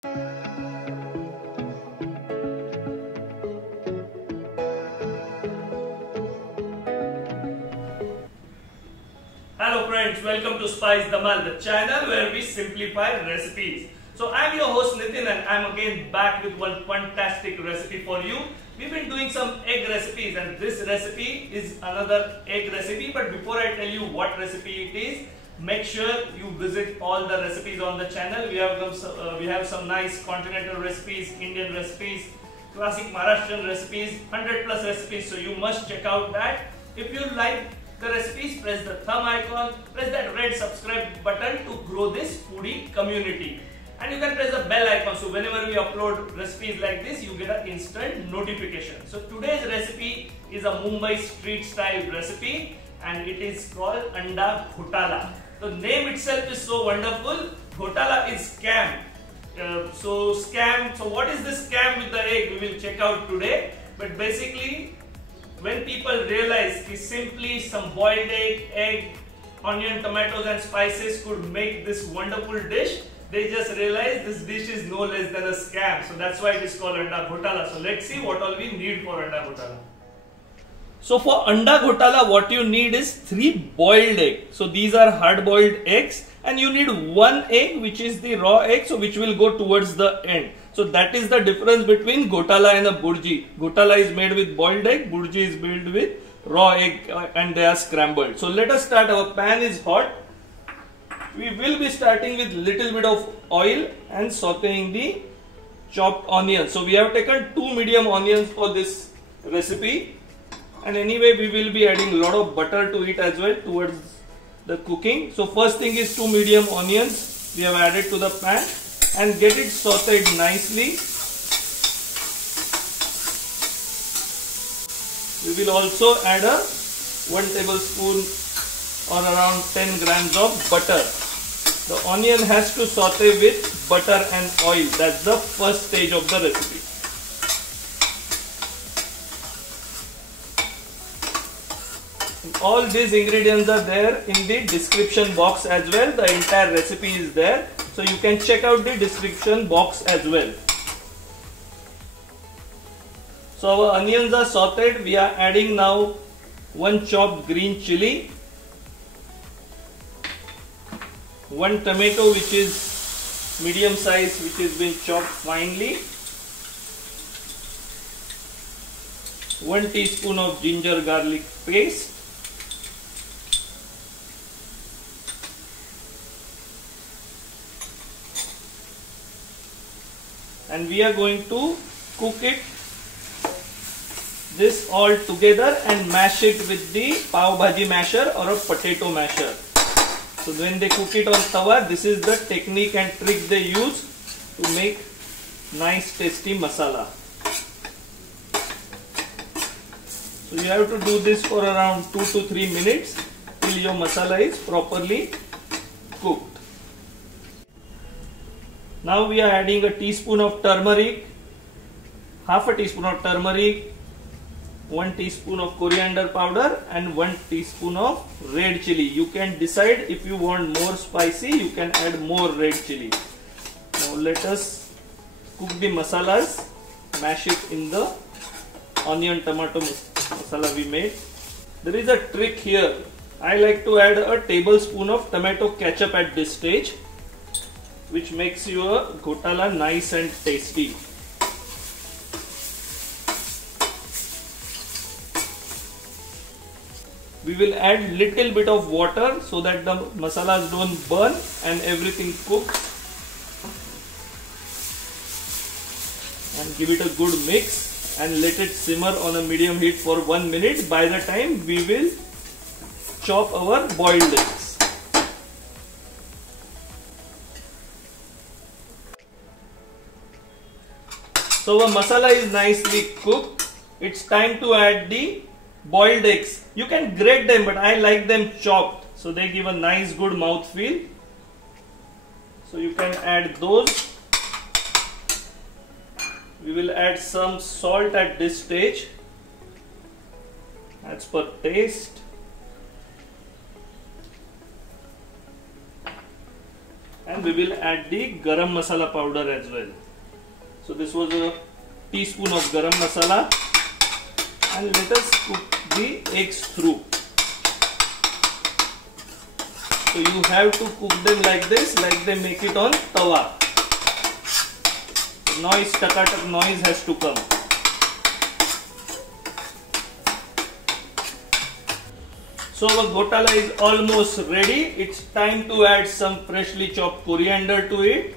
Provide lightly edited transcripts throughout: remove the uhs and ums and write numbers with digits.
Hello friends, welcome to Spice Dhamal, the channel where we simplify recipes. So I am your host Nitin and I am again back with one fantastic recipe for you. We've been doing some egg recipes and this recipe is another egg recipe, but before I tell you what recipe it is, make sure you visit all the recipes on the channel. We have some nice continental recipes, Indian recipes, classic Maharashtrian recipes, 100+ recipes, so you must check out that. If you like the recipes, press the thumb icon, press that red subscribe button to grow this foodie community. And you can press the bell icon, so whenever we upload recipes like this, you get an instant notification. So today's recipe is a Mumbai street style recipe and it is called Anda Ghotala. The name itself is so wonderful. Ghotala is scam. So what is this scam with the egg? We will check out today. But basically, when people realize that simply some boiled egg, onion, tomatoes and spices could make this wonderful dish, they just realize this dish is no less than a scam. So that's why it is called Anda Ghotala. So let's see what all we need for Anda Ghotala. So for Anda Ghotala, what you need is 3 boiled eggs. So these are hard boiled eggs and you need 1 egg which is the raw egg, so which will go towards the end. So that is the difference between Ghotala and a burji. Ghotala is made with boiled egg, burji is made with raw egg and they are scrambled. So let us start. Our pan is hot. We will be starting with little bit of oil and sauteing the chopped onions. So we have taken 2 medium onions for this recipe. And anyway, we will be adding a lot of butter to it as well towards the cooking. So first thing is 2 medium onions we have added to the pan and get it sauteed nicely. We will also add a 1 tablespoon or around 10 grams of butter. The onion has to saute with butter and oil. That's the first stage of the recipe. All these ingredients are there in the description box as well. The entire recipe is there, so you can check out the description box as well. So our onions are sauteed. We are adding now 1 chopped green chili, 1 tomato which is medium size, which has been chopped finely, 1 teaspoon of ginger garlic paste, and we are going to cook this all together and mash it with the pav bhaji masher or a potato masher. So when they cook it on tawa, this is the technique and trick they use to make nice tasty masala. So you have to do this for around 2 to 3 minutes till your masala is properly cooked. Now we are adding a teaspoon of turmeric, half a teaspoon of turmeric, 1 teaspoon of coriander powder and 1 teaspoon of red chili. You can decide if you want more spicy, you can add more red chili. Now let us cook the masalas, mash it in the onion tomato masala we made. There is a trick here. I like to add a tablespoon of tomato ketchup at this stage, which makes your ghotala nice and tasty. We will add little bit of water so that the masalas don't burn and everything cooks, and give it a good mix and let it simmer on a medium heat for 1 minute. By the time we will chop our boiled eggs. So our masala is nicely cooked. It's time to add the boiled eggs. You can grate them, but I like them chopped, so they give a nice good mouth feel. So you can add those. We will add some salt at this stage as per taste. and we will add the garam masala powder as well. So this was a teaspoon of garam masala, and let us cook the eggs through. So you have to cook them like this, like they make it on tawa. Noise, taka-tak noise has to come. So our ghotala is almost ready. It's time to add some freshly chopped coriander to it.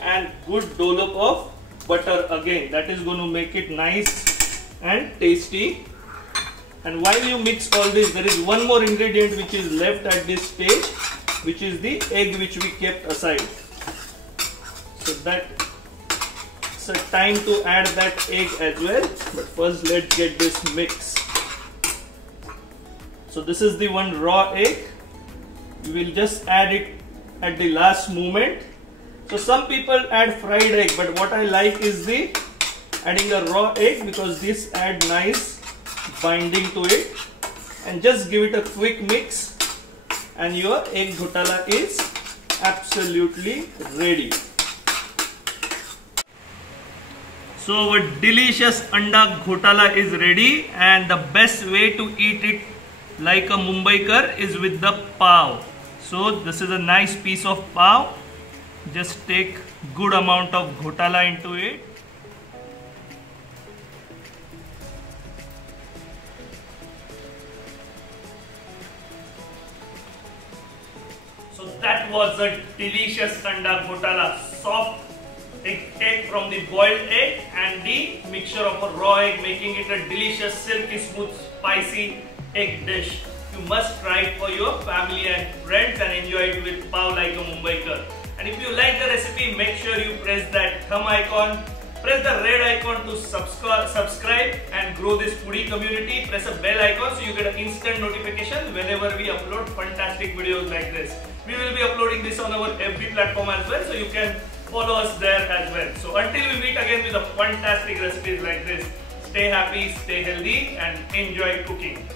And good dollop of butter again. That is going to make it nice and tasty. And while you mix all this, there is one more ingredient which is left at this stage, which is the egg which we kept aside. So that's a time to add that egg as well. But first let's get this mix. So this is the one raw egg. We will just add it at the last moment. So some people add fried egg, but what I like is the adding a raw egg, because this adds nice binding to it. And just give it a quick mix and your egg ghotala is absolutely ready. So our delicious anda ghotala is ready, and the best way to eat it like a Mumbaikar is with the pav. So this is a nice piece of pav. Just take good amount of ghotala into it. So that was a delicious anda ghotala, soft egg from the boiled egg and the mixture of a raw egg, making it a delicious, silky smooth, spicy egg dish. You must try it for your family and friends and enjoy it with pav like a Mumbaikar. And if you like the recipe, make sure you press that thumb icon, press the red icon to subscribe and grow this foodie community. Press a bell icon so you get an instant notification whenever we upload fantastic videos like this. We will be uploading this on our FB platform as well, so you can follow us there as well. So until we meet again with a fantastic recipes like this, stay happy, stay healthy and enjoy cooking.